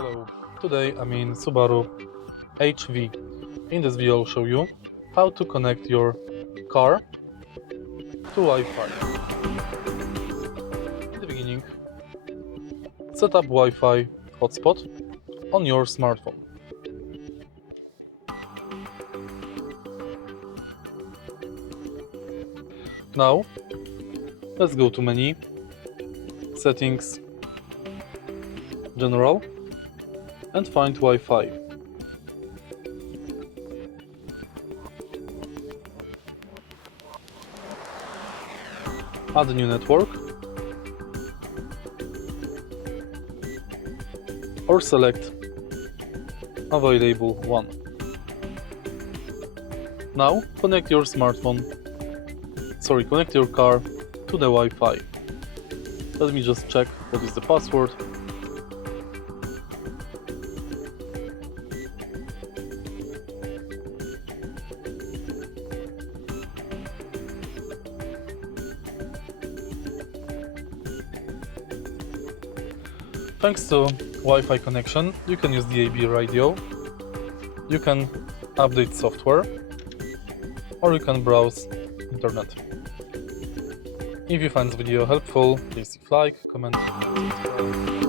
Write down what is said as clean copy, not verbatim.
Hello, today I'm in Subaru HV. In this video I'll show you how to connect your car to Wi-Fi. In the beginning, set up Wi-Fi hotspot on your smartphone. Now, let's go to menu, settings, general, and find Wi-Fi. Add a new network or select available one. Now connect your connect your car to the Wi-Fi. Let me just check what is the password. Thanks to Wi-Fi connection, you can use DAB radio, you can update software, or you can browse internet. If you find this video helpful, please leave like, comment, and subscribe.